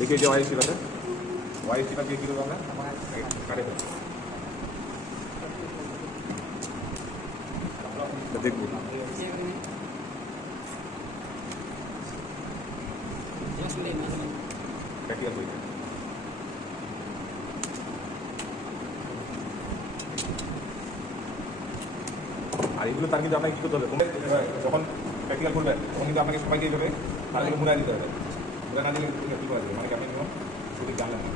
देखिए जो वाई शिरा वाई शिरा के किलो আমরা কাটে ফেলছি দেখবো প্র্যাকটিক্যাল হয়ে যায় আর এগুলো তার কিন্তু আপনাকে কী করতে হবে যখন প্র্যাকটিক্যাল করবেন তখন কিন্তু আপনাকে সবাইকে এইভাবে তারগুলো মুড়াই দিতে হবে মুড়া না দিলে কী করা যাবে মানে আপনি সঠিক জানলেন না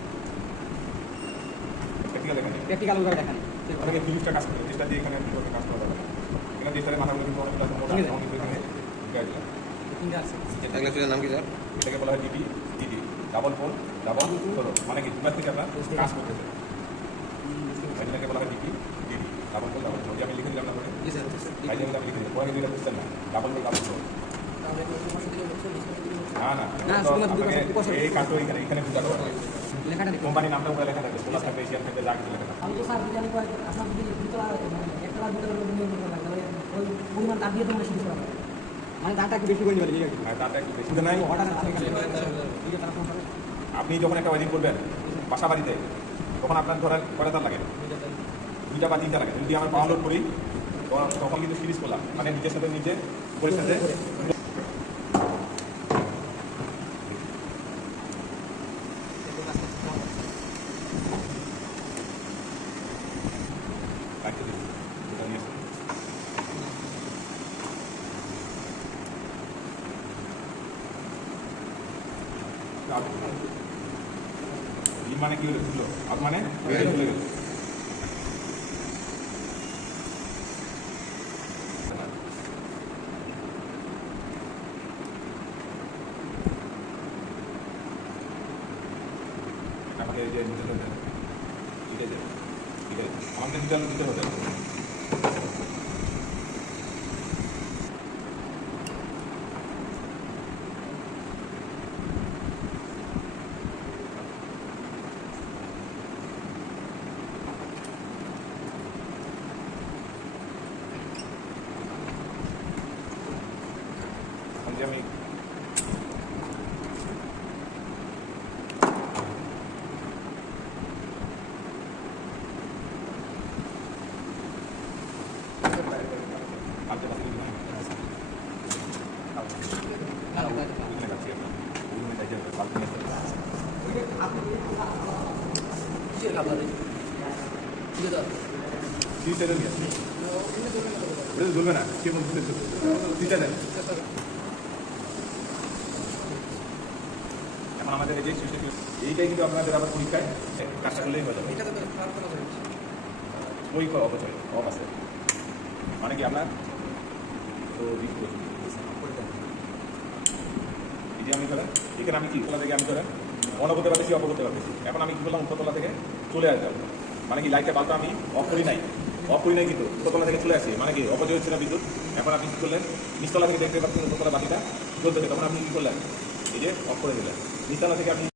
প্র্যাকটিক্যাল এখানে প্র্যাকটিক্যাল করে দেখান আপনাকে ফিলিপসটা কাজ করবে চেষ্টা দিয়ে এখানে কাজ করা যাবে এখানে চেষ্টারে মাথাগুলো কিন্তু অনেকটা মোটা তখন কিন্তু এখানে নাম কি স্যার? এটাকে বলা হয় DD DD double pole double ধরো মানে কি দুবার থেকে আপনার কাজ করতেছে এটাকে বলা হয় DD DD double pole double pole আমি লিখে দিলাম না করে ভাই আমি লিখে দিলাম পরে কিন্তু বুঝতেন না ডাবল পোল ডাবল পোল না এই কাজটা এখানে এখানে বুঝাতে হবে লেখাটা কোম্পানির নামটা উপরে লেখা থাকে সোলার থাকবে এশিয়ান থাকবে যা কিছু লেখা থাকে আমি তো স্যার জানি করে আপনার যদি দুতলা একতলা দুতলা নিয়ম করা লাগবে ওই পরিমাণ তার দিয়ে তোমরা শুরু করা মানে দাঁড়টা একটু বেশি করে নিবে ঠিক আছে আর তারটা একটু বেশি নাই অর্ডার আপনি যখন একটা ওয়েডিং করবেন বাসা বাড়িতে তখন আপনার ধরেন কয়টা তার লাগে দুইটা বা তিনটা লাগে যদি আমার পাওয়ার লোড করি তখন কিন্তু সিরিজ করলাম মানে নিজের সাথে নিজে পরিষ্কার মানে কি হলো আপ মানে চলে গেল আমাকে যে নিতে হবে ঠিক আছে ঠিক আছে আমাকে নিতে হবে আমি ধরবে না কে বলতে এখন আমাদের এই যে এইটাই কিন্তু আপনাদের আবার পরীক্ষায় কাজটা করলেই হয়ে যাবে ওই অপচয় কম আছে মানে কি আপনার তো যদি আমি করেন এখানে আমি কি তলা থেকে আমি করেন অন করতে পারতেছি অফ করতে পারতেছি এখন আমি কি করলাম উপরতলা থেকে চলে আসলাম মানে কি লাইটটা বাল্বটা আমি অফ করি নাই কিন্তু উপরতলা থেকে চলে আসি মানে কি অপচয় হচ্ছে না বিদ্যুৎ এখন আপনি কী করলেন নিচতলা থেকে দেখতে পাচ্ছেন উপরতলা বাতিটা চলতেছে তখন আপনি কী করলেন এই যে অফ করে দিলেন নিচতলা থেকে আপনি